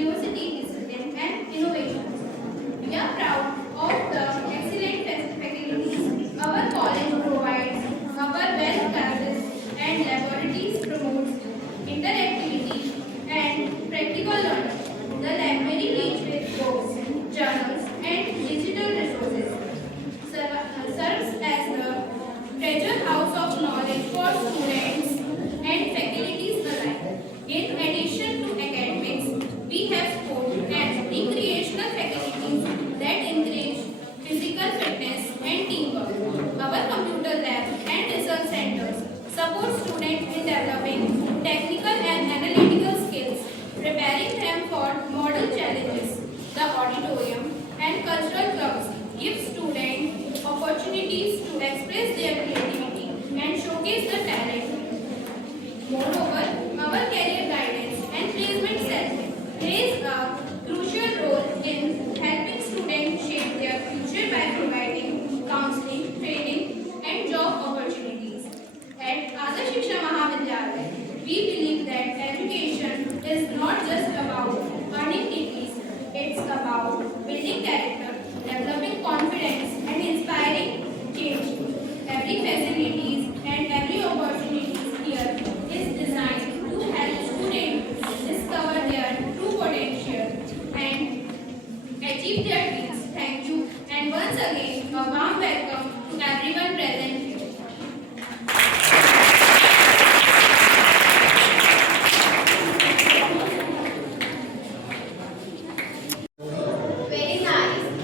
curiosity, discipline, and innovation. We are proud of the excellent faculties our college provides. Our well classes and laboratories promotes interactivity and practical learning. The library rich with books, journals, and digital resources serves as the treasure house of knowledge for students and faculties alike. In addition to academics, we have sport and recreational faculties that encourage physical fitness and teamwork. Our computer lab and research centers support students in developing technical and analytical skills, preparing them for model challenges. The auditorium and cultural clubs give students opportunities to express their creativity and showcase their talent. Moreover, our career guidance and placement cell plays a crucial role in helping students shape their future by providing counseling, training, and job opportunities. At Adarsh Shiksha Mahavidyalaya, we believe that education is not just about earning degrees, it's about building character, developing confidence, and inspiring change. Every facilities and every opportunities here is designed to help students discover their true potential and achieve their dreams. Thank you, and once again, a warm welcome to everyone present here. Very nice.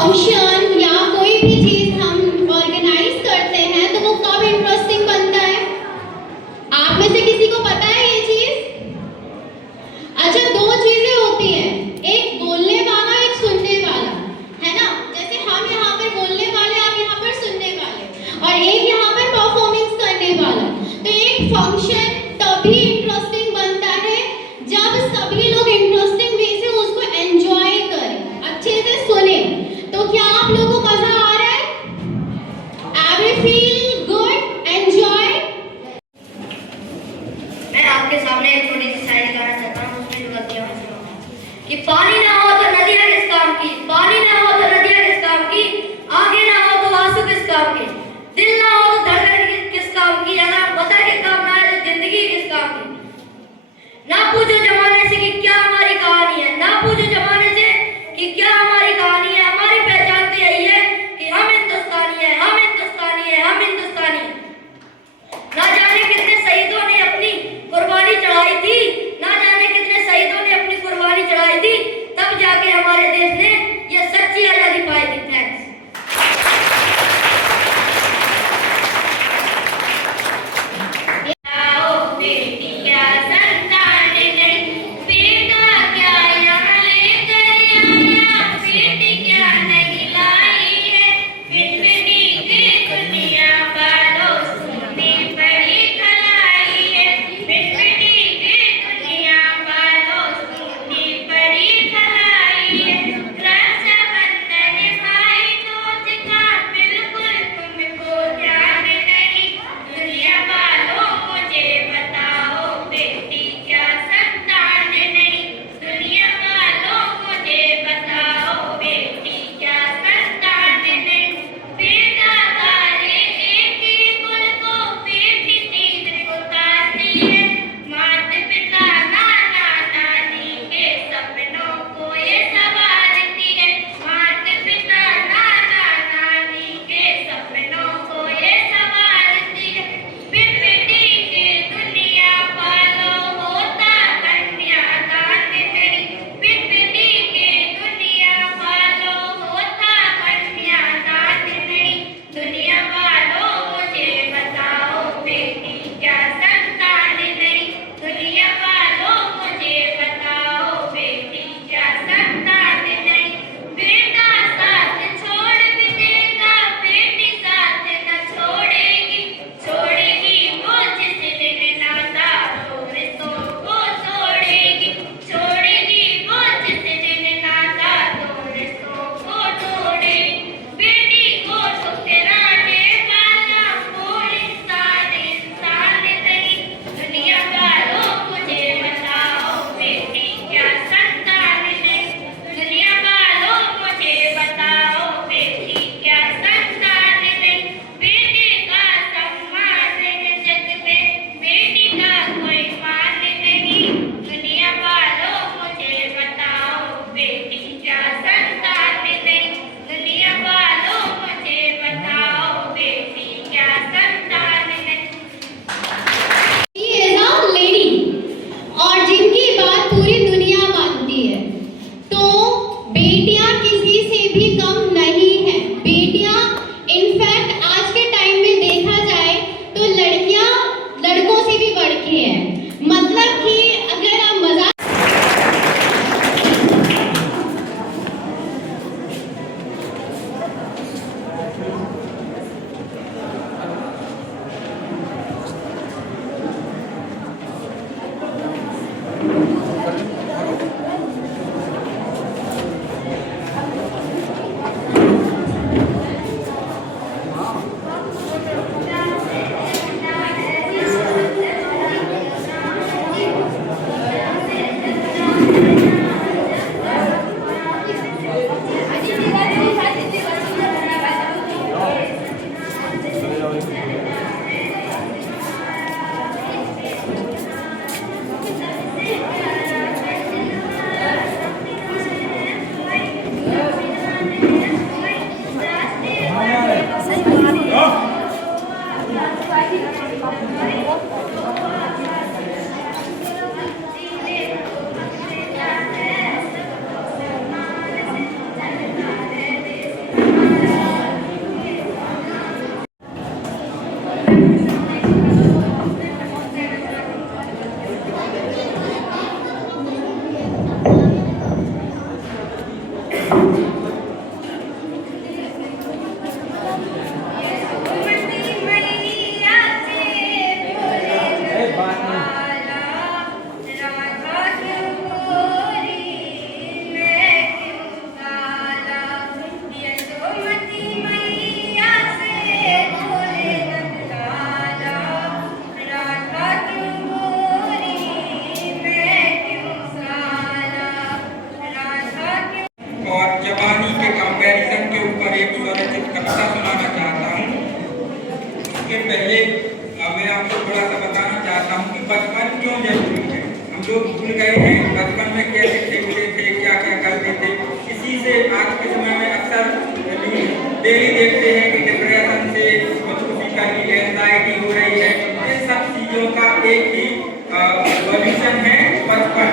Function या कोई भी चीज हम organise करते हैं तो वो कब इंटरेस्टिंग बनता है? आप में से किसी को पता है ये चीज? अच्छा, दो चीजें होती हैं, एक बोलने वाला, एक सुनने वाला, है ना? जैसे हम यहाँ पर बोलने वाले, आप यहाँ पर सुनने वाले, और एक यहाँ पर परफॉर्मेंस करने वाला। तो एक फंक्शन तभी इंटरेस्टिंग बनता है जब सभी लोग इंटरेस्टिंग वे से उसको एंजॉय करें, अच्छे से सुने। तो क्या आप लोग लोग भूल गए हैं बचपन में कैसे खेलते थे, क्या क्या करते थे। इसी से आज के समय में अक्सर डेली देखते हैं कि डिप्रेशन से खुदकुशी करनी, एंजाइटी हो रही है। इन सब चीजों का एक ही सॉल्यूशन है बचपन।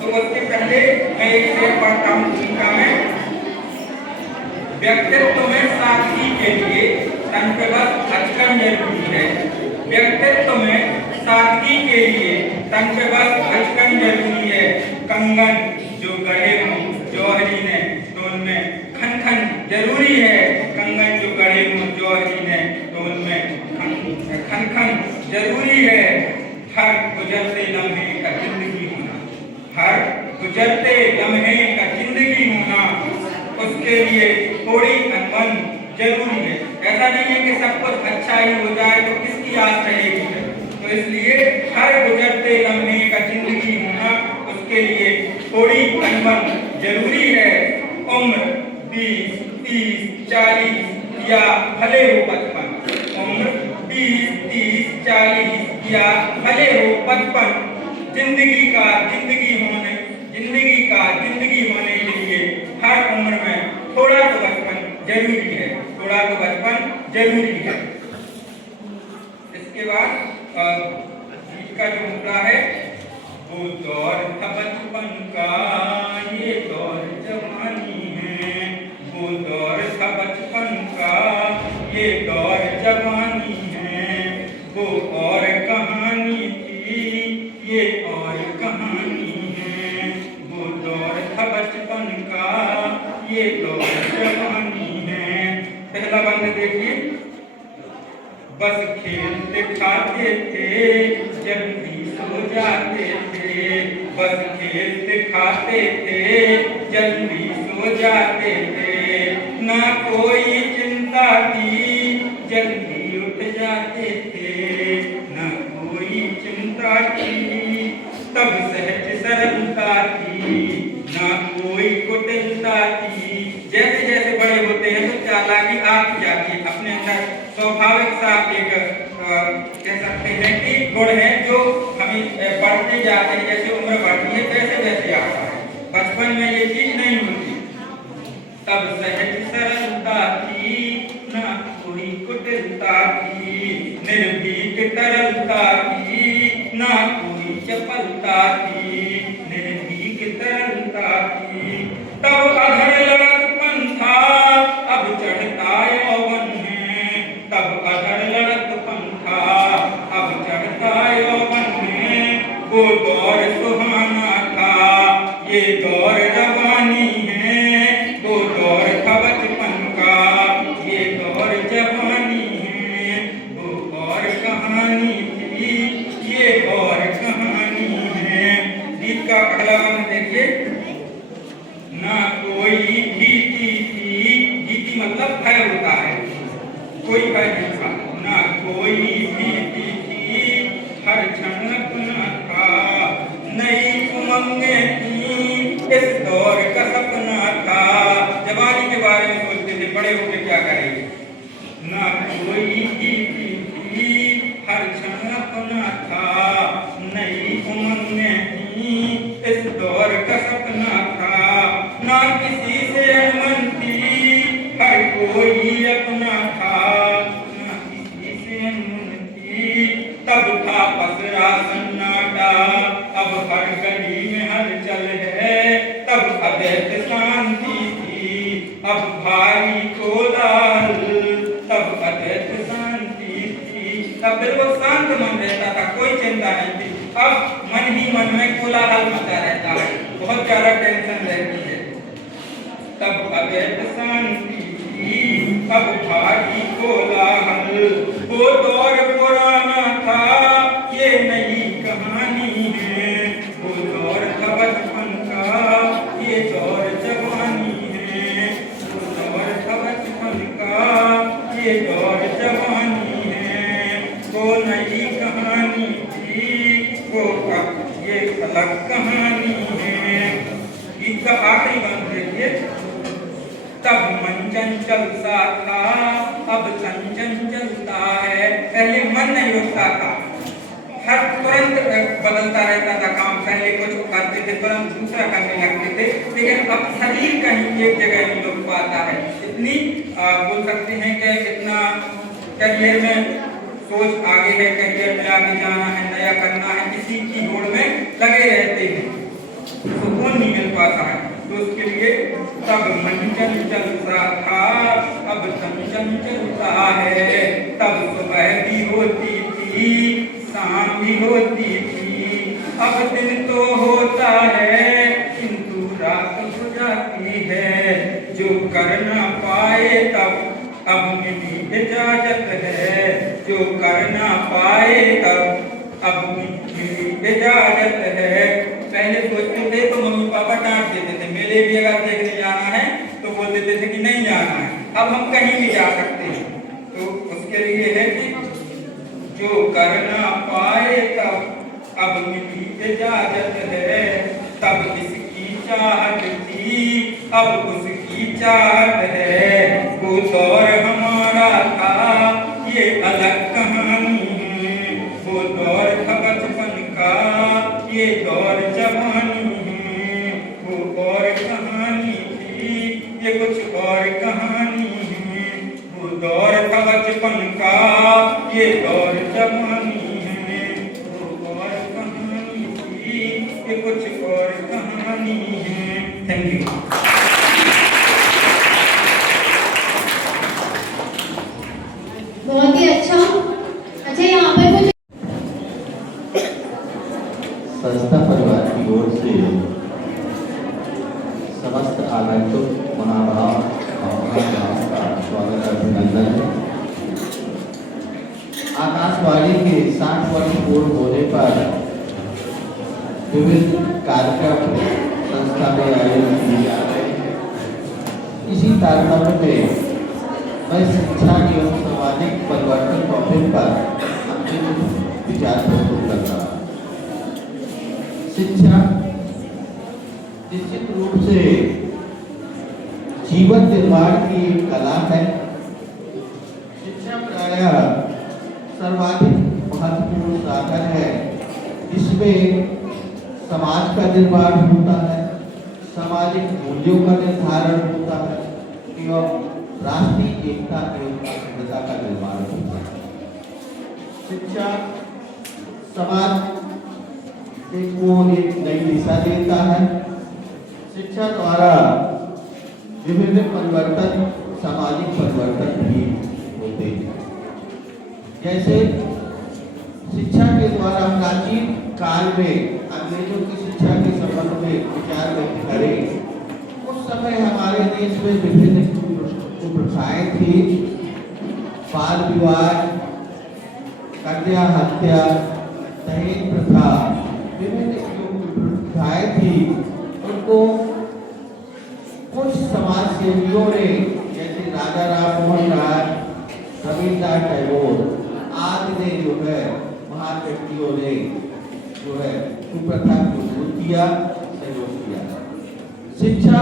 तो उससे पहले मैं एक शेर पढ़ता हूँ भूमिका में। व्यक्तित्व में सादगी के लिए तन पे बस अचकन जरूरी है। व्यक्तित्व में सादगी के लिए तन पे बस अचकन जरूरी है। कंगन जो गढ़े हों जौहरी ने तो उनमें खन खन जरूरी है। कंगन जो गढ़े हों जौहरी ने तो उनमें खन खन जरूरी है। हर गुजरते लम्हे का जिंदगी होना, हर गुजरते लम्हे का जिंदगी होना, उसके लिए थोड़ी अनबन जरूरी है। ऐसा नहीं है कि सब कुछ अच्छा ही हो जाए तो किसकी आस रहेगी। तो इसलिए हर गुजरते लम्हे का जिंदगी होना, उसके लिए थोड़ी अनबन जरूरी है। उम्र 20, 30, 40 या भले हो 55, उम्र 20, 30, 40 या भले हो 55, जिंदगी होने के लिए हर उम्र में थोड़ा तो बचपन जरूरी है, थोड़ा तो बचपन जरूरी है। इसके बाद गीत का जो मुद्दा है, वो दौर था बचपन का, ये दौर जवानी है। वो दौर था बचपन का, ये दौर जवानी है। वो और कहानी थी, ये और कहानी है। वो दौर था बचपन का, ये दौर जवानी है। पहला बंद देखिए। बस खेलते खाते थे, जल्दी सो जाते थे। बस खेलते खाते थे, जल्दी सो जाते थे। ना कोई चिंता थी, जल्दी उठ जाते थे। ना कोई चिंता थी, तब सहज सरलता थी। ना कोई कुटिलता थी। जैसे जैसे बड़े होते हैं तो चालाकी आती जाती है अपने अंदर। स्वाभाविक सा एक कह सकते हैं कि गुण है जो हमें बढ़ते जाते हैं। जैसे उम्र बढ़ती है वैसे वैसे आता है। बचपन में ये चीज नहीं होती। तब सहज सरलता थी, ना कोई कुटिलता थी। निर्भीक तरलता थी, ना कोई चपलता थी। निर्भीक तरलता थी। तब अधर लड़कपन था, अब चढ़ता यौवन है। तब अधर लड़कपन था, अब चढ़ता यौवन है। वो दौर सुहाना था, ये दौर रवानी है। वो दौर था बचपन का, ये दौर जवानी है। वो और कहानी थी, ये और कहानी है। गीत का पहला बंद देखिए। ना कोई भीति थी, भीति मतलब भय होता है, कोई भय नहीं था। ना कोई भीति थी, हर क्षण अपना था। नई उमंगें थी, इस दौर का सपना था। जवानी के बारे में सोचते थे बड़े होकर क्या करेंगे। ना कोई भीति थी, हर क्षण अपना था। नई उमंगें थी, इस दौर का सपना था। ना किसी से अनबन थी, हर कोई अपना था। ना किसी से अनबन थी, तब था पसरा सन्नाटा। अब हर गली में हलचल है। तब अवैध शांति थी, अब भारी कोलाहल। तब अवैध शांति थी, तब बिल्कुल शांत मन रहता था, कोई चिंता नहीं थी। अब मन ही मन में कोलाहल मचा रहता है, बहुत ज्यादा टेंशन रहती है। तब अवैध शांति थी, अब भारी कोलाहल। वो दौर पुराना था, ये नई कहानी है। वो दौर था बचपन का, ये दौर जवानी है। वो दौर था बचपन का, ये दौर जवानी है। वो नई कहानी थी, वो ये अलग कहानी है। गीत का आखिरी बंद देखिए। तब मन चंचल सा था, अब चंचल चलता है। पहले मन नहीं रुकता था, हर तुरंत बदलता रहता था काम। पहले कुछ करते थे तुरंत दूसरा करने लगते थे, लेकिन अब शरीर कहीं एक जगह नहीं रुक पाता है। इतनी बोल सकते हैं कि इतना करियर में सोच आगे है, करियर में आगे जाना है, नया करना है, इसी की होड़ में लगे रहते हैं, सुकून नहीं मिल पाता है। तो उसके लिए तब मन चंचल सा था, अब तन चंचल सा है। तब सुबह भी होती थी, शाम भी होती थी, अब दिन तो होता है किंतु रात हो जाती है। जो कर ना पाए तब अब मिली इजाजत है, जो कर ना पाए तब अब मिली इजाजत है। पहले सोचते थे तो मम्मी पापा डांट देते थे, मेले भी अगर देखने जाना है तो बोल देते थे कि नहीं जाना है। अब हम कहीं भी जा सकते हैं। तो उसके लिए है कि जो कर ना पाए तब अब मिली इजाजत है। तब इसकी चाहत थी, अब उसकी चाहत है। वो दौर हमारा था, ये अलग कहानी है। वो दौर था बचपन का, ये दौर जवानी है। वो और कहानी थी, ये कुछ और कहानी है। वो दौर था बचपन का, ये दौर जवानी है। वो और कहानी थी, ये कुछ और कहानी है। Thank you. बहुत ही अच्छा। अच्छा, यहाँ पर कुछ संस्था परिवार की ओर से समस्त आगंतुक महाभाव का स्वागत अभिनंदन है। आकाशवाणी के 60 वर्ष पूर्ण होने पर विभिन्न कार्यक्रम संस्था में आयोजित किए जा रहे हैं। इसी तारतम्य में मैं शिक्षा एवं सामाजिक परिवर्तन टॉपिक पर अपने विचार प्रस्तुत कर रहा हूँ। शिक्षा निश्चित रूप से जीवन निर्माण की एक कला है। शिक्षा प्रायः सर्वाधिक महत्वपूर्ण साधन है, जिसमें समाज का निर्माण होता है, सामाजिक मूल्यों का निर्धारण होता है एवं राष्ट्रीय एकता एवं अखंडता का निर्माण होता है। शिक्षा समाज को एक नई दिशा देता है। शिक्षा द्वारा विभिन्न परिवर्तन, सामाजिक परिवर्तन भी होते हैं। जैसे शिक्षा के द्वारा प्राचीन काल में अंग्रेजों की शिक्षा के संबंध में विचार व्यक्त करें, उस समय हमारे देश में विभिन्न प्रथाएं थी। बाल विवाह, कन्या हत्या, दहेज प्रथा, विभिन्न प्रथाएं थी। उनको कुछ समाज सेवियों ने, जैसे राजा राम मोहन राय, रविन्द्रनाथ टैगोर आदि ने जो है, महान व्यक्तियों ने जो है कुप्रथा को दूर किया, सहयोग किया। शिक्षा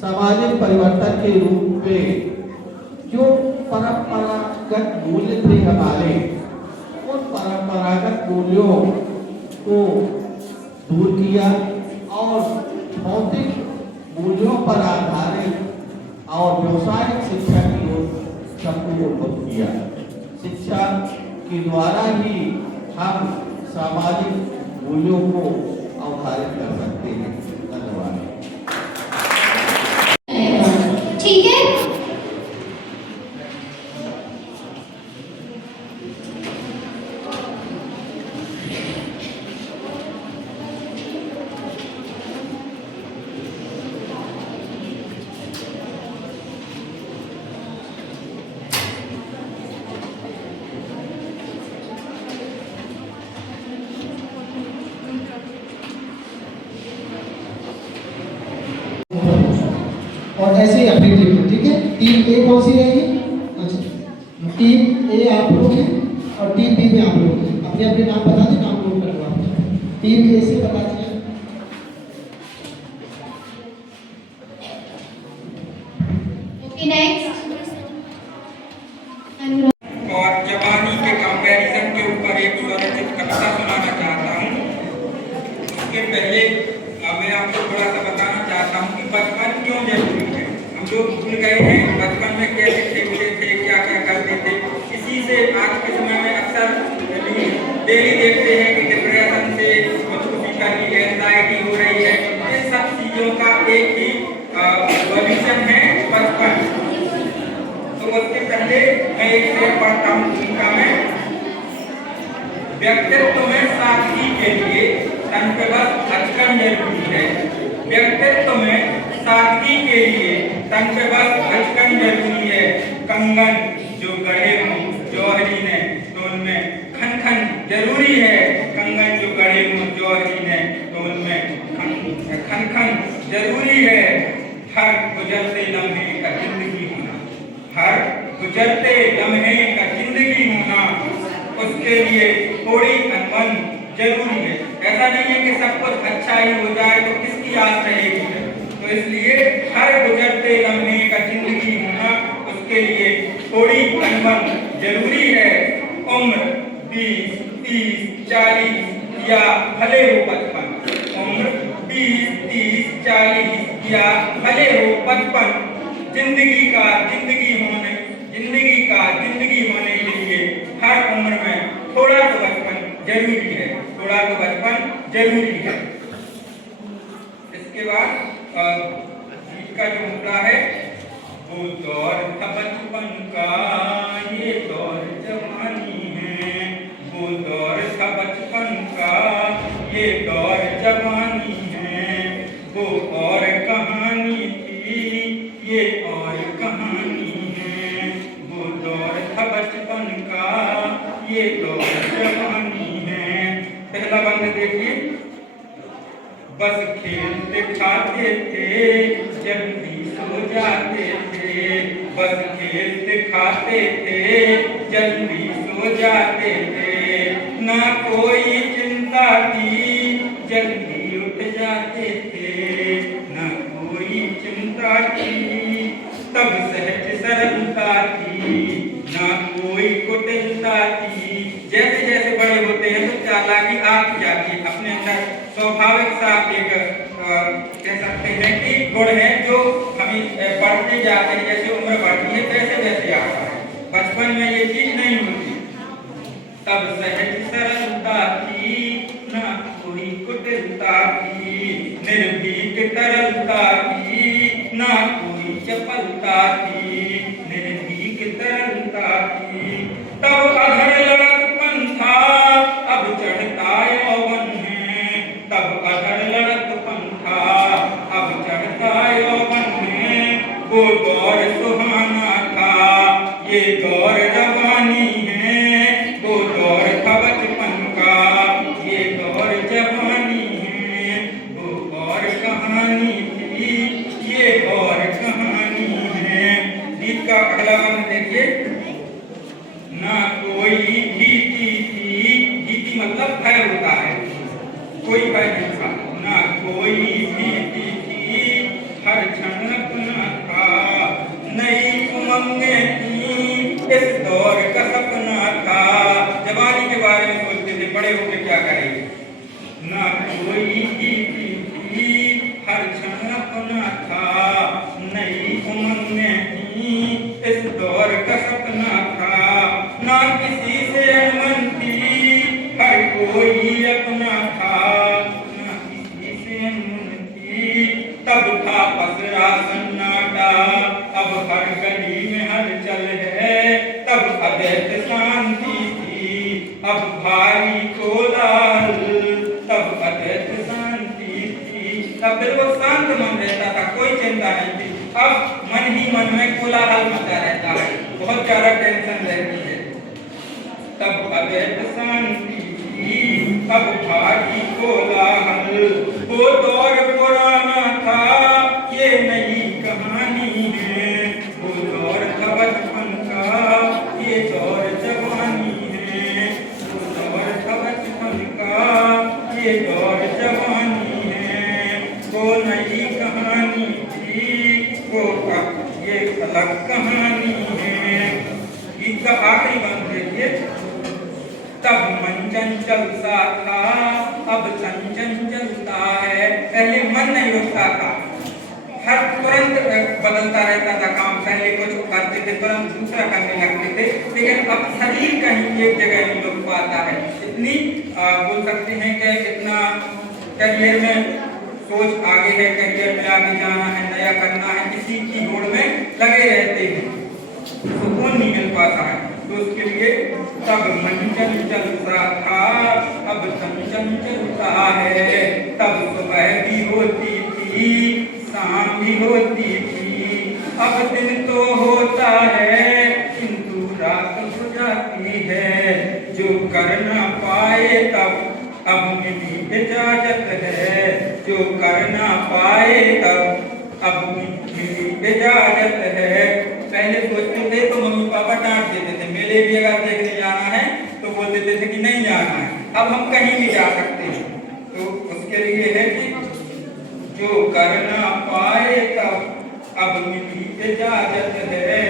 सामाजिक परिवर्तन के रूप में जो परंपरागत मूल्य थे हमारे, उन परंपरागत मूल्यों को दूर किया और भौतिक मूल्यों पर आधारित और व्यवसायिक शिक्षा की ओर सबको उन्मुख किया। शिक्षा के द्वारा ही हम सामाजिक मूल्यों को अवधारित कर सकते हैं। धन्यवाद। ठीक है। और ऐसे ही अपडेट लिखो, ठीक है। टीम ए कौन सी रहेगी? अच्छा, टीम ए आप लोग हैं और टीम बी में आप लोग हैं। अपने अपने नाम बता दें, नाम नोट कर लो आप। टीम ए से बता दीजिए। Okay, next. और जवानी के कंपैरिजन के ऊपर एक स्वरचित कविता पहले मैं आपको थोड़ा सा बताना चाहता हूँ कि बचपन क्यों जरूरी है। हम लोग भूल गए हैं बचपन में कैसे खेलते थे, क्या क्या करते थे। इसी से आज के समय में अक्सर डेली देखते हैं कि डिप्रेशन से खुदकुशी करनी, एंजाइटी हो रही है। इन सब चीज़ों का एक ही सॉल्यूशन है बचपन। तो उसके पहले मैं एक शेर पढ़ता हूँ भूमिका में। व्यक्तित्व में सादगी के लिए तन पे बस अचकन जरूरी है। व्यक्तित्व में सादगी के लिए तन पे बस अचकन जरूरी है। कंगन जो गढ़े हों जौहरी ने तो उनमें खन खन जरूरी है। कंगन जो गढ़े हों जौहरी ने तो उनमें खन खन जरूरी है। हर गुजरते लम्हे का जिंदगी होना, हर गुजरते लम्हे का जिंदगी होना, उसके लिए थोड़ी अनबन जरूरी है। ऐसा नहीं है कि सब कुछ अच्छा ही हो जाए तो किसकी आस रहेगी। तो इसलिए हर गुजरते लम्हे का जिंदगी होना, उसके लिए थोड़ी अनबन जरूरी है। उम्र 20, 30, 40 या भले हो 55, उम्र 20, 30, 40 या भले हो 55, जिंदगी का जिंदगी होने के लिए हर उम्र में थोड़ा तो बचपन जरूरी है, थोड़ा तो बचपन जरूरी है। इसके बाद गीत का जो मुद्दा है वो दौर था बचपन का, ये दौर जवानी है। वो दौर था बचपन का, ये दौर जवानी है। वो और कहानी थी, ये और कहानी है। वो दौर था बचपन का, ये दौर जवानी है। पहला बंद देखिए। बस खेलते खाते थे, जल्दी सो जाते थे। बस खेलते खाते थे, जल्दी सो जाते थे। ना कोई चिंता थी, जल्दी उठ जाते थे। ना कोई चिंता थी, तब सहज सरलता थी। ना कोई कुटिलता थी। जैसे जैसे बड़े होते हैं तो चालाकी आती जाती है। अपने अंदर स्वाभाविक सा एक कह सकते हैं कि गुण है जो हमें बढ़ते जाते हैं। जैसे उम्र बढ़ती है वैसे वैसे आता है। बचपन में ये चीज नहीं होती। तब सहज सरलता थी, ना कोई कुटिलता थी। निर्भीक तरलता थी, ना कोई चपलता थी। निर्भीक तरलता थी। तब अधर लड़कपन था, अब चढ़ता यौवन है। तब अधर लड़कपन था, अब चढ़ता यौवन है। वो दौर सुहाना था, ये दौर जवानी है। वो दौर था बचपन का, ये दौर जवानी है। वो और कहानी थी, ये और कहानी है। गीत का अगला बंद देखिए। ना कोई भीति थी, भीति मतलब भय होता है, कोई भय नहीं था। ना कोई भीति थी, हर क्षण अपना था। नई उमंगें थी, इस दौर का सपना था। जवानी के बारे में सोचते थे बड़े होकर क्या करेंगे। ना कोई भीति थी, हर क्षण अपना था। नई उमंगें थी, इस दौर का सपना था। ना किसी से अनबन थी, हर कोई अपना था। ना किसी से अनबन थी, तब था पसरा सन्नाटा। अब हर गली में हलचल है, तब अवैध शांति थी। अब भारी कोलाहल, तब अवैध शांति थी। तब बिल्कुल शांत मन रहता था, कोई चिंता नहीं थी। अब मन ही मन में कोलाहल मचा रहता है, बहुत ज्यादा टेंशन रहती है। तब अवैध शांति थी, अब भारी कोलाहल। वो दौर पुराना था, ये नई कहानी है। वो दौर था बचपन का, ये दौर जवानी है। वो दौर था बचपन का, ये दौर जवानी है। वो नई कहानी थी, वो ये अलग कहानी है। गीत का आखिरी बंद देखिए। तब मन चंचल सा था, अब चंचल रहा है। पहले मन नहीं रुकता था, हर तुरंत बदलता रहता था काम। पहले कुछ करते थे तुरंत दूसरा करने लगते थे, लेकिन अब शरीर कहीं एक जगह नहीं रुक पाता है। इतनी बोल सकते हैं कि इतना करियर में सोच आगे है, करियर में आगे जाना है, नया करना है, इसी की होड़ में लगे रहते हैं, सुकून नहीं मिल पाता है। तो उसके लिए तब मन चंचल सा था, अब चंचल चलता है। तब सुबह भी होती थी, शाम भी होती थी, अब दिन तो होता है किंतु रात हो जाती है। जो कर ना पाए तब अब मिली इजाजत है, जो कर ना पाए तब अब मिली इजाजत है। पहले सोचते थे तो मम्मी पापा डांट देते थे, मेले भी अगर देखने जाना है तो बोल देते थे कि नहीं जाना है। अब हम कहीं भी जा सकते हैं। तो उसके लिए है कि जो कर ना पाए तब अब मिली इजाजत है।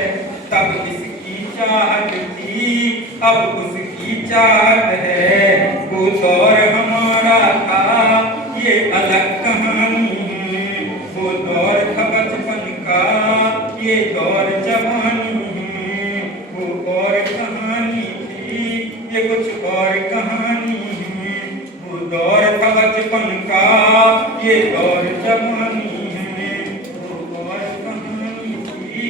तब इसकी चाहत थी, अब उसकी चाहत है। वो दौर हमारा था, ये अलग कहानी है। वो दौर था बचपन का, ये दौर जवानी है। वो और कहानी थी, ये कुछ और कहानी है। वो दौर था बचपन का, ये दौर जवानी है। वो और कहानी थी,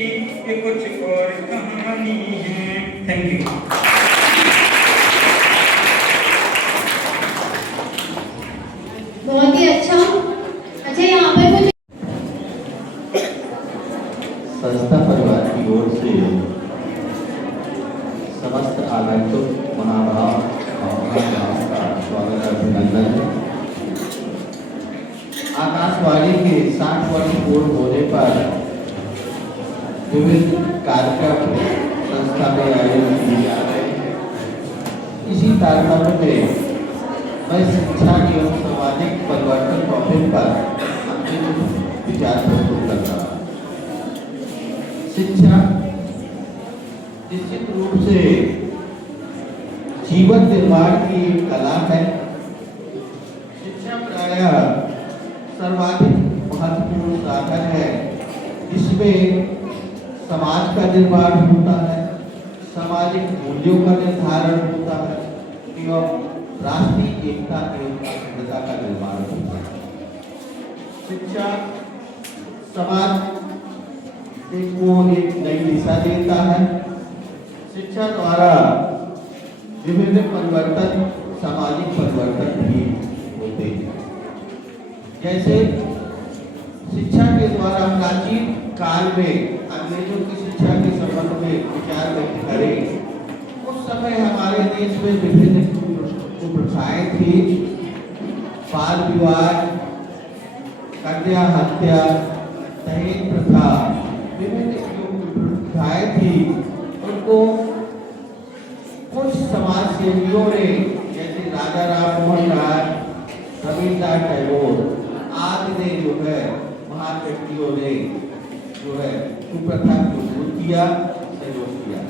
ये कुछ और कहानी है। Thank you. बहुत ही अच्छा। अच्छा, यहाँ पर कुछ संस्था परिवार की ओर से समस्त आगंतुक महाभाव का स्वागत अभिनंदन है। आकाशवाणी के 60 वर्ष पूर्ण होने पर विभिन्न कार्यक्रम संस्था में आयोजित किए जा रहे हैं। इसी तारतम्य में मैं शिक्षा एवं सामाजिक परिवर्तन टॉपिक पर अपने विचार प्रस्तुत कर रहा हूँ। शिक्षा निश्चित रूप से जीवन निर्माण की एक कला है। शिक्षा प्रायः सर्वाधिक महत्वपूर्ण साधन है, जिसमें समाज का निर्माण होता है, सामाजिक मूल्यों का निर्धारण होता है एवं राष्ट्रीय एकता एवं अखंडता का निर्माण होता है। शिक्षा समाज को एक नई दिशा देता है। शिक्षा द्वारा विभिन्न परिवर्तन, सामाजिक परिवर्तन भी होते हैं। जैसे शिक्षा के द्वारा प्राचीन काल में अंग्रेजों की शिक्षा के संबंध में विचार व्यक्त करें, उस समय हमारे देश में विभिन्न कुप्रथाएं थी। बाल विवाह, कन्या हत्या, दहेज प्रथा, विभिन्न जो कुप्रथाएं थी, उनको कुछ समाज सेवियों ने, जैसे राजा राम मोहन राय, रविन्द्रनाथ टैगोर आदि ने जो है, महान व्यक्तियों ने जो है कुप्रथा को दूर किया, सहयोग किया।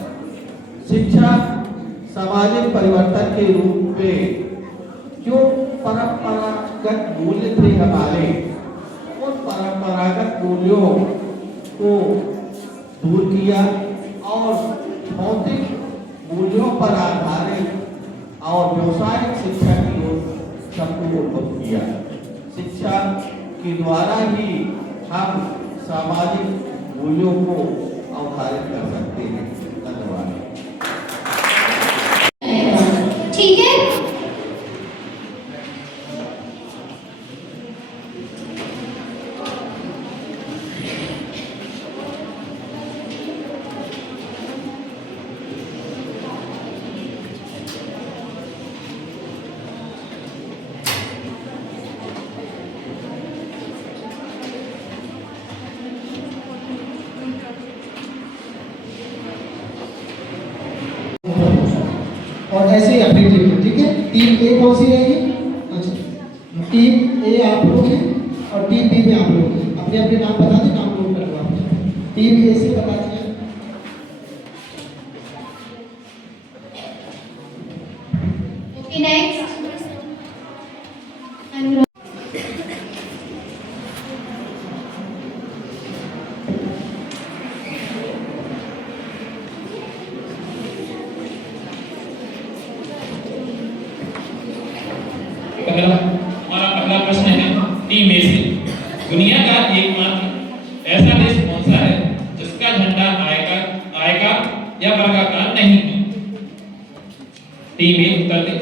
शिक्षा सामाजिक परिवर्तन के रूप में जो परंपरागत मूल्य थे हमारे, उन परंपरागत मूल्यों को दूर किया और भौतिक मूल्यों पर आधारित और व्यवसायिक शिक्षा की ओर सबको उन्मुख किया। शिक्षा के द्वारा ही हम सामाजिक मूल्यों को अवधारित कर सकते हैं। धन्यवाद। ठीक है। और ऐसे ही अपडेट लिखो, ठीक है। टीम ए कौन सी रहेगी? अच्छा, टीम ए आप लोग हैं और टीम बी में आप लोग हैं। अपने अपने नाम बता दें, नाम नोट कर लो आप। टीम ए से बता दिया। ओके, नेक्स्ट अनुराग। दुनिया का एकमात्र ऐसा देश कौन सा है जिसका झंडा आयका या वर्गाकार नहीं है? टीम ए उत्तर दे।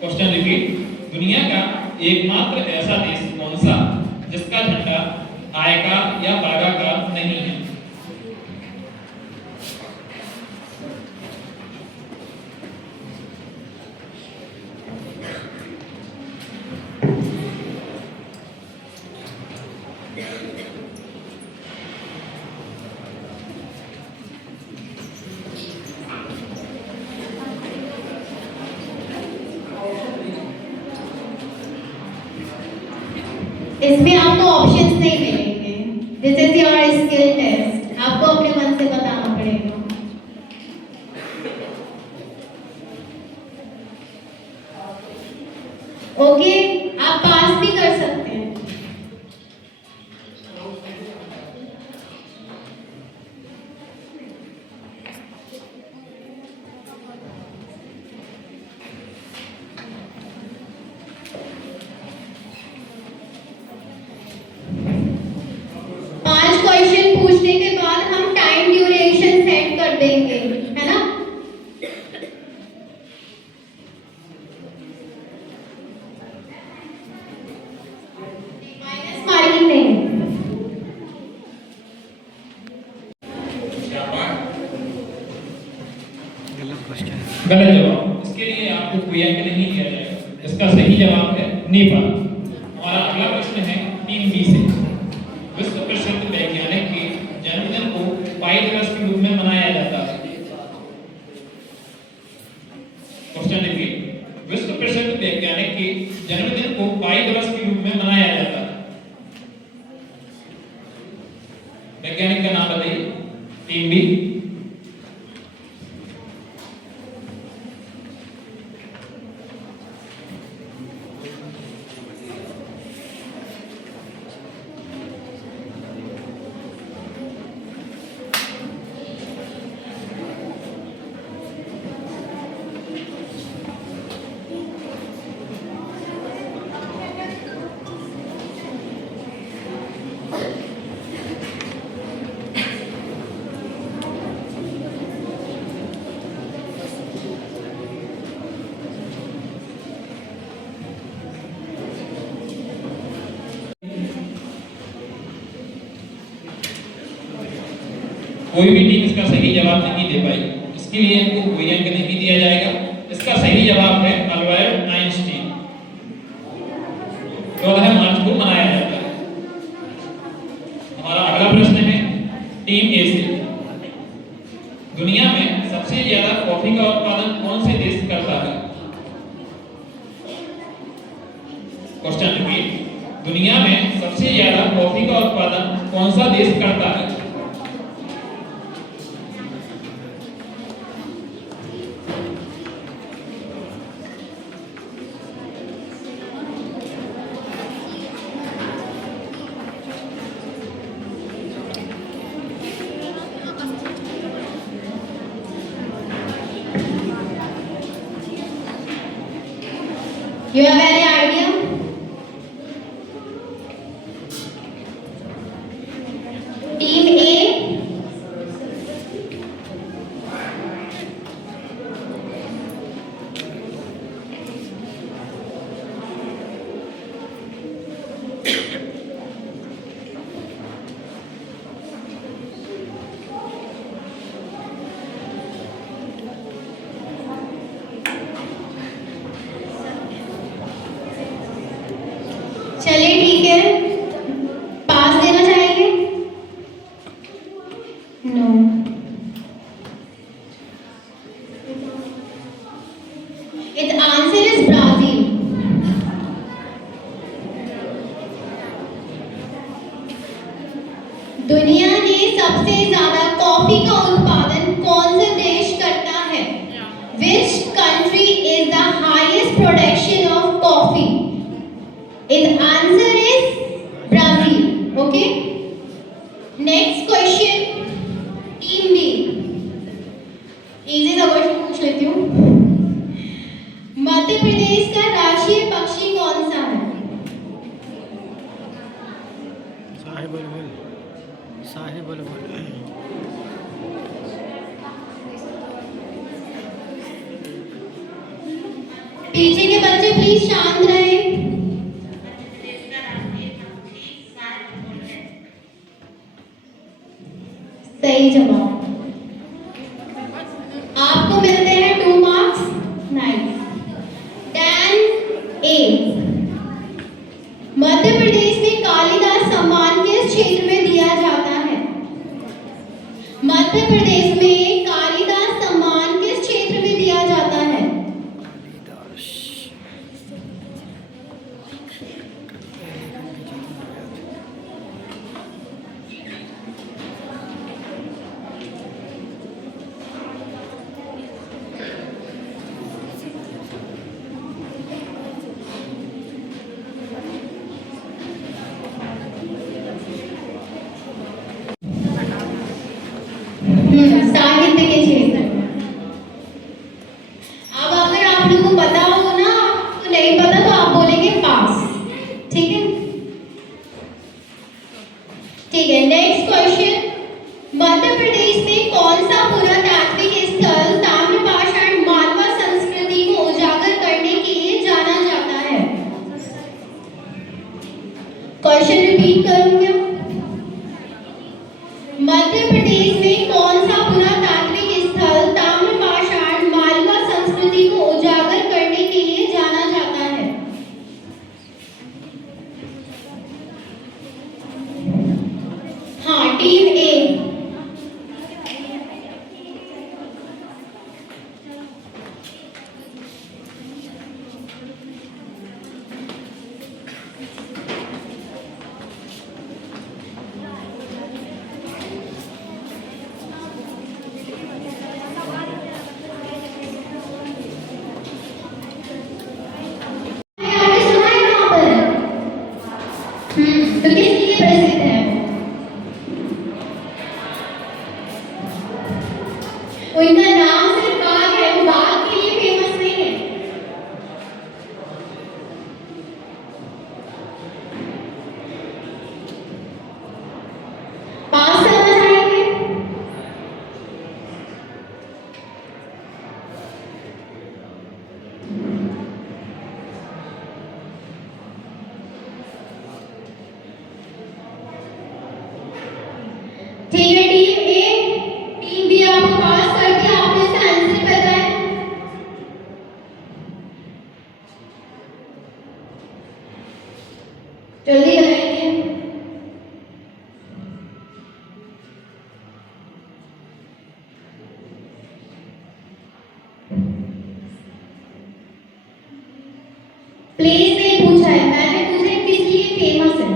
क्वेश्चन रिपीट, दुनिया का एकमात्र ऐसा देश कौन सा जिसका झंडा आयका या वर्गाकार नहीं है? इसमें आपको ऑप्शंस नहीं मिलेंगे। This is your skill test, आपको अपने मन से बताना पड़ेगा। ओके, आप पास भी कर सकते हैं। पांच क्वेश्चन पूछने के बाद हम टाइम ड्यूरेशन सेट कर देंगे, है ना? माइनस मार्किंग नहीं। गलत जवाब। इसके लिए आपको कोई अंक नहीं दिया जाएगा। इसका सही जवाब है नेपाल। हमारा अगला प्रश्न है टीम बी से। विश्व प्रसिद्ध वैज्ञानिक के जन्मदिन को पाई दिवस के रूप में मनाया जाता है। क्वेश्चन रिपीट, विश्व प्रसिद्ध वैज्ञानिक के जन्मदिन को पाई दिवस के रूप में मनाया जाता है। वैज्ञानिक का नाम बताइए। Team B. कोई भी टीम इसका सही जवाब नहीं दे पाई, इसके लिए इनको कोई अंक नहीं दिया जाएगा। इसका सही जवाब है अल्बर्ट आइंस्टीन। 14 मार्च को मनाया जाता है। हमारा अगला प्रश्न है टीम ए से। दुनिया में सबसे ज्यादा कॉफी का उत्पादन कौन से देश करता है? क्वेश्चन रिपीट, दुनिया में सबसे ज्यादा कॉफी का उत्पादन कौन सा देश करता है? You have any idea? Team A. चलिए ठीक है, पास देना चाहेंगे? No. Its answer is Brazil. दुनिया में सबसे ज्यादा कॉफी का उत्पादन कौन सा देश करता है? Which country is the highest production of coffee? Its answer is Brazil. Okay. Next question, Team B. Easy सा क्वेश्चन पूछ लेती हूँ। मध्य प्रदेश का राष्ट्रीय पक्षी कौन सा है? शांत रहे। सही जवाब। आपको मिलते हैं 2 मार्क्स। नाइस। देन ए, मध्य प्रदेश में कालिदास सम्मान किस क्षेत्र में दिया जाता है? मध्य प्रदेश में कालिदास सम्मान किस क्षेत्र में दिया जाता है? साहित्य के क्षेत्र में। अब अगर आप लोगों को पता हो ना, आपको नहीं पता तो आप बोलेंगे पास। ठीक है, ठीक है। नेक्स्ट क्वेश्चन, मध्य प्रदेश में कौन सा पुरातात्विक स्थल ताम्रपाषाण मालवा संस्कृति को उजागर करने के लिए जाना जाता है? क्वेश्चन रिपीट करूंगा। मध्य प्रदेश में कौन सा पुरातात्विक स्थल ताम्रपाषाण मालवा संस्कृति को उजागर करने के लिए जाना जाता है? हाँ, टीम ए। तो किस लिए प्रसिद्ध है? उनका नाम सिर्फ बाघ है, वो बाघ के लिए फेमस नहीं है। पास समझ आएंगे? ठीक है टीम ए, टीम बी आपको पास कर दिया, आपको इसका आंसर पता है। जल्दी बताइए। प्लेस नहीं पूछा है, मैंने पूछा किस लिए फेमस है।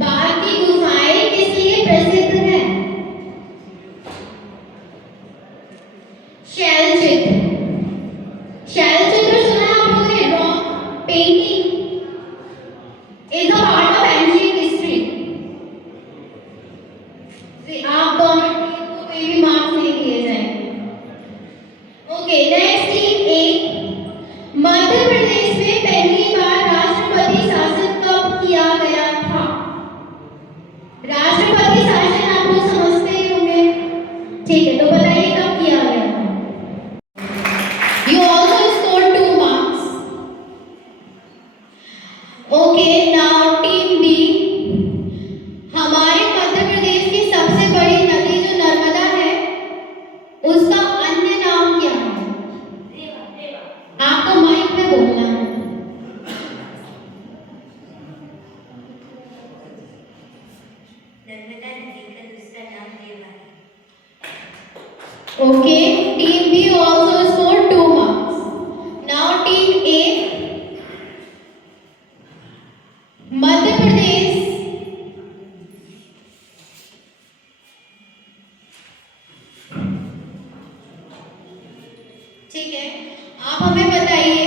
बाघ की गुफाएं किस लिए प्रसिद्ध है? शैल चित्र। शैल चित्र सुना है आप लोगों ने? Rock painting is a part of ancient history. आप दोनों को कोई भी मार्क्स नहीं दिए जाएंगे। Okay, next team A, Madhya प्रदेश में पहली बार राष्ट्रपति शासन कब किया गया था? राष्ट्रपति शासन आप लोग समझते ही होंगे। ठीक है, तो बताइए कब किया गया था? You also score 2 marks. Okay, now team B, हमारे मध्य प्रदेश की सबसे बड़ी नदी जो नर्मदा है, उसका अन्य नाम क्या है? आपको माइक में बोलना है। नर्मदा नदी का दूसरा नाम रेवा है। Okay, team B also score 2 marks. Now team A, Madhya Pradesh ठीक है, आप हमें बताइए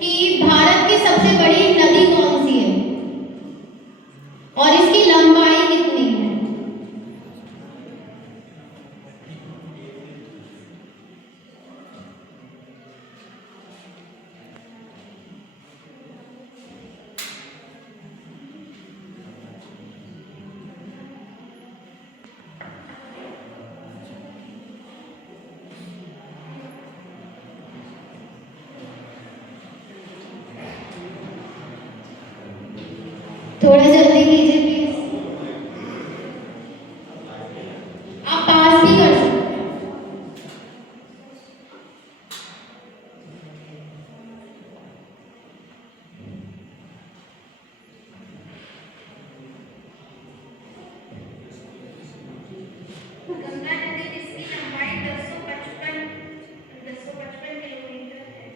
कि भारत की सबसे बड़ी नदी कौन सी है और इसकी लंबाई कितनी है? थोड़ा जल्दी कीजिए प्लीज। आप पास भी कर सकते हैं। गंगा नदी जिसकी लंबाई 255 किलोमीटर है।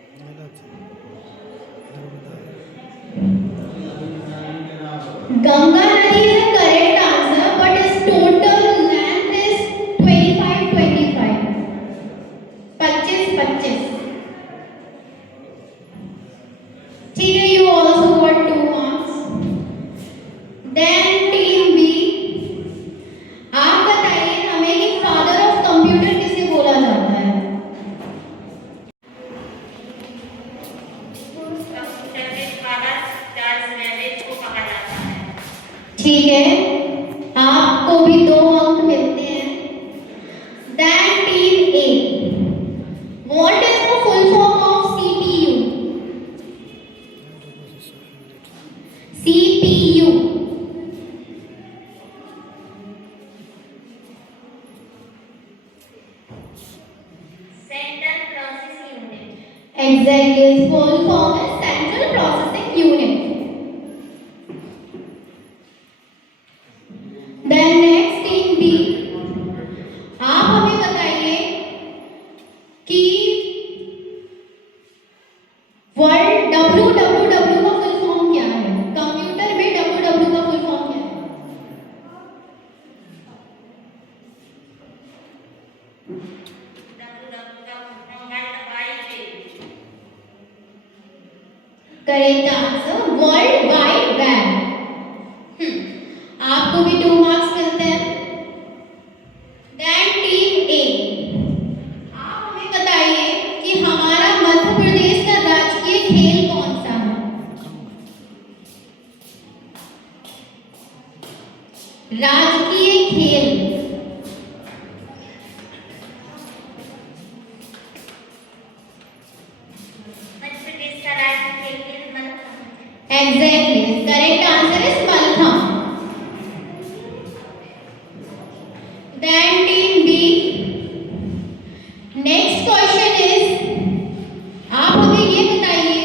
Ganga Nadi is the correct answer, but its total length is 25. 25. ठीक है, you also got 2 marks. Then team B, आप बताइए हमें कि फादर ऑफ कंप्यूटर किसे बोला जाता है? कंप्यूटर के फादर चार्ल्स बेबेज को कहा जाता है। ठीक है, आपको भी 2 अंक मिलते हैं। Then team A, what is the full form of CPU? CPU. Central process unit. Exactly, its full form is Central Processing Unit. Then next team B, आप हमें बताइए कि वर्ल्ड www का फुल फॉर्म क्या है? कंप्यूटर में www का full form क्या है? Correct answer world wide web. आपको भी 2 मार्क्स मिलते हैं। Then टीम ए, आप हमें बताइए कि हमारा मध्य प्रदेश का राजकीय खेल कौन सा है? राजकीय खेल। मध्य प्रदेश का राज्य खेल mallakhamb. Exactly, correct answer is Malkham. Then team B, next question is, आप हमें ये बताइए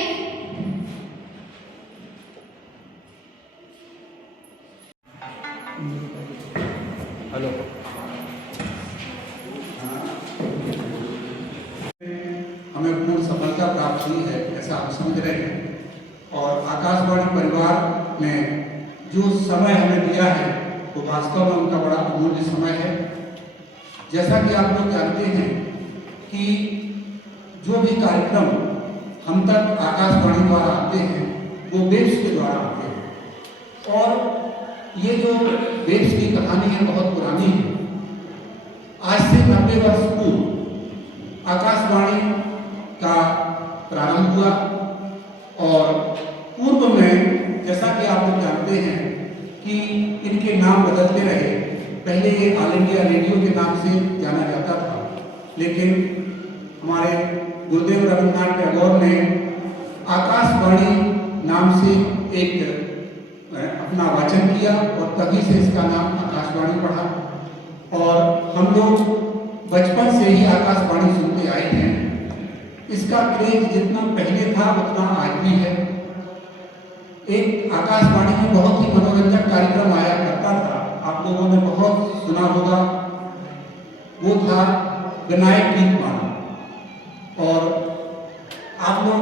हमें पूर्ण सफलता प्राप्त हुई है ऐसा हम समझ रहे हैं। और आकाशवाणी परिवार ने जो समय हमें दिया है वो वास्तव में उनका बड़ा अमूल्य समय है। जैसा कि आप लोग जानते हैं कि जो भी कार्यक्रम हम तक आकाशवाणी द्वारा आते हैं वो वेब्स के द्वारा आते हैं। और ये जो वेब्स की कहानी है बहुत पुरानी है। आज से 90 वर्ष पूर्व आकाशवाणी का प्रारंभ हुआ। और पूर्व में जैसा कि आप लोग जानते हैं कि इनके नाम बदलते रहे। पहले ये ऑल इंडिया रेडियो के नाम से जाना जाता था, लेकिन हमारे गुरुदेव रविन्द्रनाथ टैगोर ने आकाशवाणी नाम से एक अपना वाचन किया और तभी से इसका नाम आकाशवाणी पड़ा। और हम लोग बचपन से ही आकाशवाणी सुनते आए हैं। इसका क्रेज जितना पहले था उतना आज भी है। एक आकाशवाणी में बहुत ही मनोरंजक कार्यक्रम आया करता था, आप लोगों ने बहुत सुना होगा, वो था विनायक गीतमाला। और आप लोग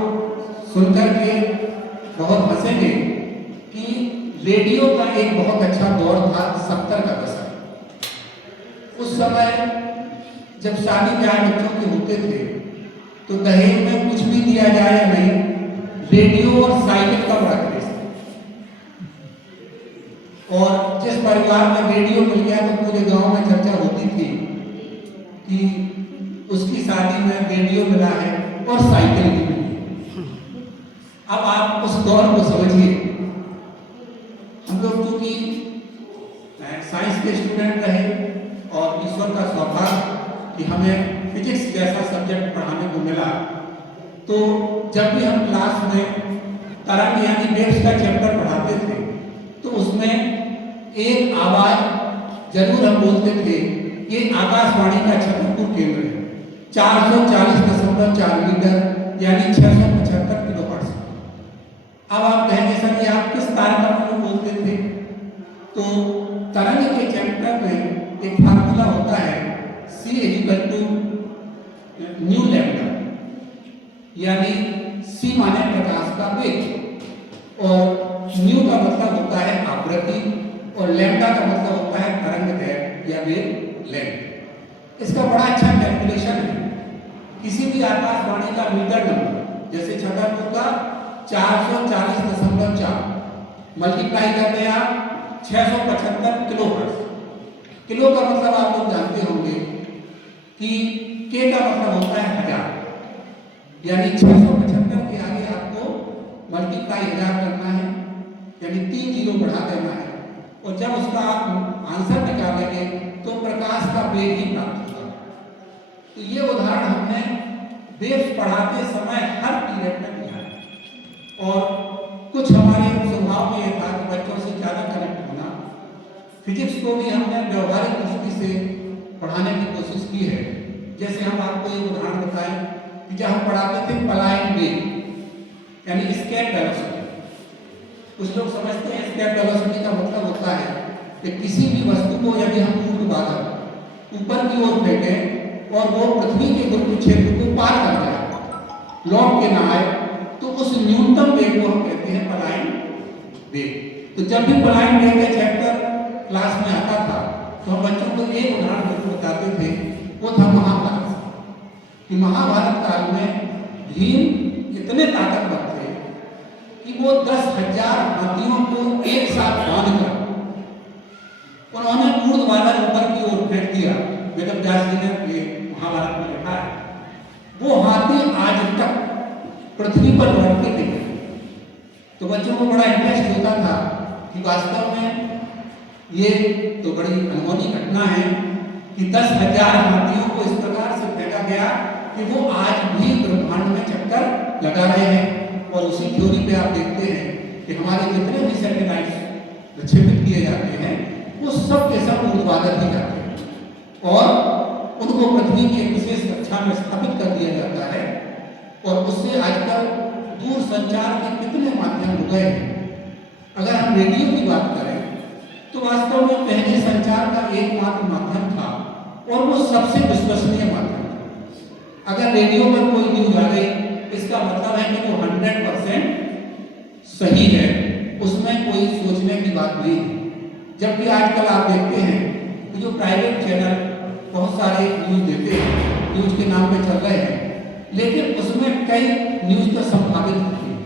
सुनकर के बहुत हंसेंगे कि रेडियो का एक बहुत अच्छा दौर था 70 का दशक। उस समय जब शादी ब्याह बच्चों के होते थे तो दहेज में कुछ भी दिया जाए या नहीं, रेडियो और साइकिल का बड़ा क्रेज था। और जिस परिवार में रेडियो मिल गया तो पूरे गांव में चर्चा होती थी कि उसकी शादी में रेडियो मिला है और साइकिल भी मिली। अब आप उस दौर को समझिए। हम लोग चूंकि साइंस के स्टूडेंट रहे और ईश्वर का सौभाग्य कि हमें फिजिक्स जैसा सब्जेक्ट पढ़ाने को मिला, तो जब भी हम क्लास में तरंग यानी वेव्स का चैप्टर पढ़ाते थे तो उसमें एक आवाज जरूर हम बोलते थे, ये आकाशवाणी का छतरपुर केंद्र है, 440.4 मीटर यानी 675 किलोहर्ट्ज। अब आप कहेंगे सर ये आप किस तारतम्य में बोलते थे? तो तरंग के चैप्टर में एक फार्मूला होता है C = न्यू लैम्डा, यानी C माने प्रकाश का वेग और न्यू का मतलब होता है आवृत्ति और लैम्डा का मतलब होता है तरंग या वेव लेंथ। इसका बड़ा अच्छा कैलकुलेशन है। किसी भी आकाशवाणी का मीटर नंबर जैसे छतरपुर का 440.4 मल्टीप्लाई करते हैं आप 675 किलोहर्ट्ज। किलो का मतलब आप लोग जानते होंगे कि के का मतलब होता है 1000, यानी 675 के आगे आपको मल्टीप्लाई 1000 करना है, यानी 3 जीरो बढ़ा देना है और जब उसका आप आंसर निकालेंगे तो प्रकाश का वेग ही प्राप्त होगा। तो ये उदाहरण हमने वेव्स पढ़ाते समय हर पीरियड में दिया है और कुछ हमारे स्वभाव में ये था कि बच्चों से ज़्यादा कनेक्ट होना। फिजिक्स को भी हमने व्यवहारिक दृष्टि से पढ़ाने की कोशिश की है। जैसे हम आपको एक उदाहरण बताएं कि जब हम पढ़ाते थे पलायन वेग यानी एस्केप वेलोसिटी, कुछ लोग समझते हैं एस्केप वेलोसिटी का मतलब होता है कि किसी भी वस्तु को यदि हम ऊर्ध्वाधर ऊपर की ओर फेंकें और वो पृथ्वी के गुरुत्व क्षेत्र को पार कर जाए, लौट के ना आए, तो उस न्यूनतम वेग को हम कहते हैं पलायन वेग। तो जब भी पलायन वेग का चैप्टर क्लास में आता था तो हम बच्चों को एक उदाहरण जरूर बताते थे, वो था महाभारत। कि महाभारत काल में भीम इतने ताकतवर थे कि वो 10,000 हाथियों को एक साथ बांधकर उन्होंने ऊर्ध्वाधर ऊपर की ओर फेंक दिया। वेद व्यास जी ने महाभारत में लिखा है, वो हाथी आज तक पृथ्वी पर लौट के नहीं गए। तो बच्चों को बड़ा इंटरेस्ट होता था कि वास्तव में ये तो बड़ी अनहोनी घटना है कि 10,000 हाथियों को इस प्रकार से फेंका गया कि वो आज भी ब्रह्मांड में चक्कर लगा रहे हैं। और उसी थ्योरी पे आप देखते हैं कि हमारे जितने भी सैटेलाइट्स प्रक्षेपित किए जाते हैं वो सब के सब ऊर्ध्वाधर ही जाते हैं और उनको पृथ्वी की एक विशेष कक्षा में स्थापित कर दिया जाता है। और उससे आजकल दूर संचार के कितने माध्यम हो गए हैं। अगर हम रेडियो की बात करें तो वास्तव में पहले संचार का एकमात्र माध्यम था और वो सबसे विश्वसनीय माध्यम था। अगर रेडियो पर कोई न्यूज आ गई इसका मतलब है कि वो 100% सही है, उसमें कोई सोचने की बात नहीं है। जबकि आजकल आप देखते हैं कि जो प्राइवेट चैनल बहुत सारे न्यूज देते हैं, न्यूज के नाम पे चल रहे हैं, लेकिन उसमें कई न्यूज तो संभावित होती है,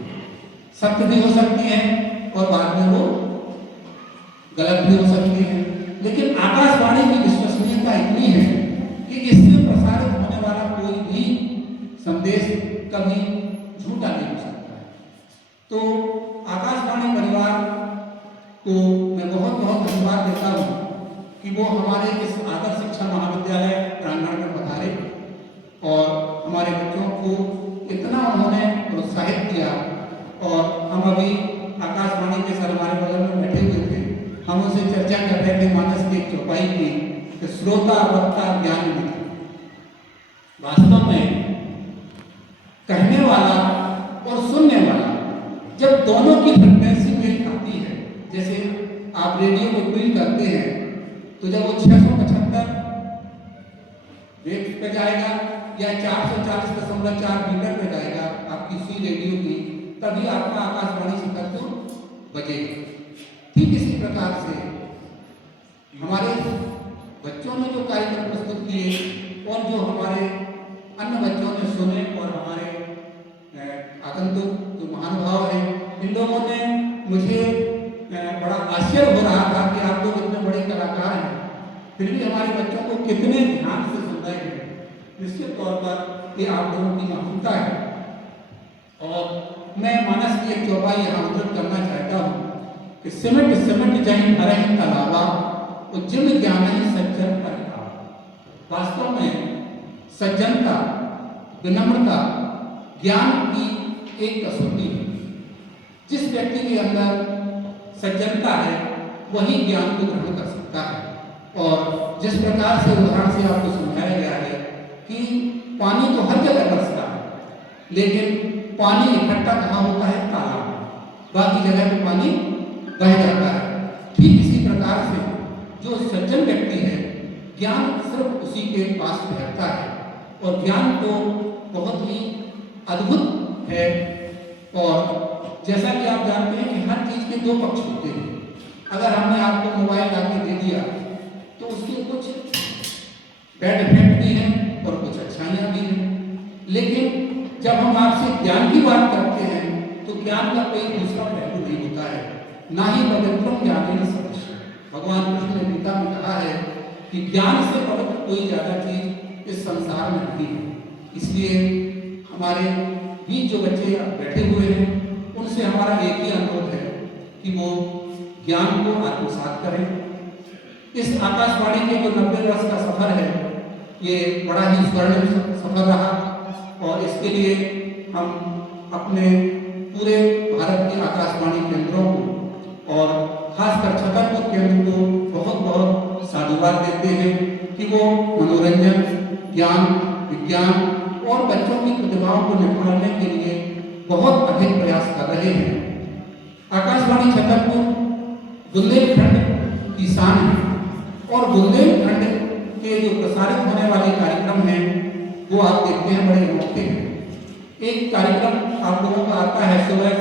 सत्य भी हो सकती है और बाद में वो गलत भी हो सकती है। लेकिन आकाशवाणी की विश्वसनीयता इतनी है कि इससे प्रसारित होने वाला कोई भी संदेश कभी झूठा नहीं हो सकता है। तो आकाशवाणी परिवार को मैं बहुत बहुत धन्यवाद देता हूँ कि वो हमारे इस आदर्श शिक्षा महाविद्यालय प्रांगण में पधारे और हमारे बच्चों को इतना उन्होंने प्रोत्साहित किया। और हम अभी आकाशवाणी के सर हमारे बगल में बैठे हुए थे, हम उनसे चर्चा कर रहे थे मानस की एक चौपाई की कि श्रोता वक्ता ज्ञान विधि। वास्तव में कहने वाला और सुनने वाला जब दोनों की फ्रिक्वेंसी मेल खाती है, जैसे आप रेडियो को ट्यून करते हैं तो जब वो 675 वेव पे जाएगा या 440.4 मीटर पे जाएगा आपकी सी रेडियो की, तभी आपका आकाशवाणी से तत्व बजेगा। ठीक इसी प्रकार से हमारे बच्चों ने जो कार्यक्रम प्रस्तुत किए और जो हमारे अन्य बच्चों ने सुने और हमारे आगंतुक जो महानुभाव हैं, इन लोगों ने मुझे बड़ा आश्चर्य हो रहा था कि आप लोग इतने बड़े कलाकार हैं फिर भी हमारे बच्चों को कितने ध्यान से सुन रहे हैं। निश्चित तौर पर ये आप लोगों की महानता है। और मैं मानस की एक चौपाई यहाँ उद्धृत करना चाहता हूँ कि सिमट सिमट जहीं भरही तलावा उज्जैन ज्ञान ही सज्जन पर। वास्तव में सज्जनता, विनम्रता ज्ञान की एक कसौटी है। जिस व्यक्ति के अंदर सज्जनता है वही ज्ञान को ग्रहण कर सकता है। और जिस प्रकार से उदाहरण से आपको समझाया गया है कि पानी तो हर जगह बरसता है, लेकिन पानी इकट्ठा कहाँ होता है? तालाब में। बाकी जगह पे पानी बह जाता है। ठीक इसी प्रकार से जो सज्जन व्यक्ति है, ज्ञान सिर्फ उसी के पास रहता है और ज्ञान तो बहुत ही अद्भुत है। और जैसा कि आप जानते हैं कि हर चीज के दो पक्ष होते हैं। अगर हमने आपको मोबाइल लाके दे दिया तो उसके कुछ बैड इफेक्ट भी हैं और कुछ अच्छाइयाँ भी हैं, लेकिन जब हम आपसे ज्ञान की बात करते हैं तो ज्ञान का कोई दूसरा पहलू नहीं होता है, ना ही पवित्रम ज्ञानेन सदृशम्। भगवान कृष्ण ने गीता में कहा है कि ज्ञान से पवित्र कोई ज्यादा चीज इस संसार में नहीं है। इसलिए हमारे बीच जो बच्चे बैठे हुए हैं उनसे हमारा एक ही अनुरोध है कि वो ज्ञान को आत्मसात करें। इस आकाशवाणी के जो 90 वर्ष का सफर है, ये बड़ा ही स्वर्णिम सफर रहा और इसके लिए हम अपने पूरे भारत के आकाशवाणी केंद्रों को और खासकर छतरपुर केंद्र को बहुत बहुत साधुवाद देते हैं कि वो मनोरंजन, ज्ञान, विज्ञान और बच्चों की प्रतिभाओं को निखारने के लिए बहुत अधिक प्रयास कर रहे हैं। आकाशवाणी छतरपुर बुंदेलखंड की शान है और बुंदेलखंड के जो प्रसारित होने वाले कार्यक्रम हैं वो आप देखते हैं बड़े अनोखे हैं। एक कार्यक्रम आप लोगों का आता है सुबह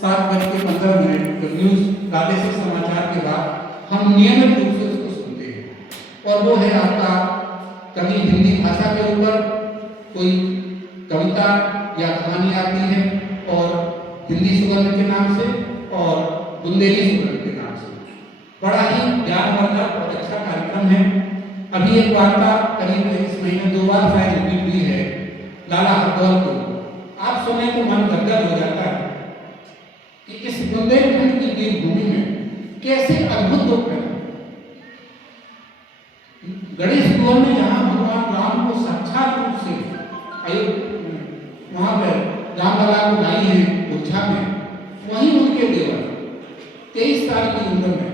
7:15 तो न्यूज प्रादेशिक समाचार के बाद हम नियमित रूप से उसको सुनते हैं और वो है आपका कभी हिंदी भाषा के ऊपर कोई कविता या कहानी आती है और हिंदी सुगंध के नाम से और बुंदेली सुगंध के नाम से बड़ा ही ज्ञानवर्धक और अच्छा कार्यक्रम है। अभी एक वार्ता करीब इस महीने 2 बार शायद रिपीट हुई है लाला हरदौल को। आप सुने तो मन गदगद हो जाता है कि इस बुंदेलखंड की देवभूमि में कैसे अद्भुत लोग हैं। गणेश कुंवर में जहाँ भगवान राम को साक्षात रूप से वहां पर रामलला को लाई है उर्छा में, वहीं उनके देवर 23 साल की उम्र में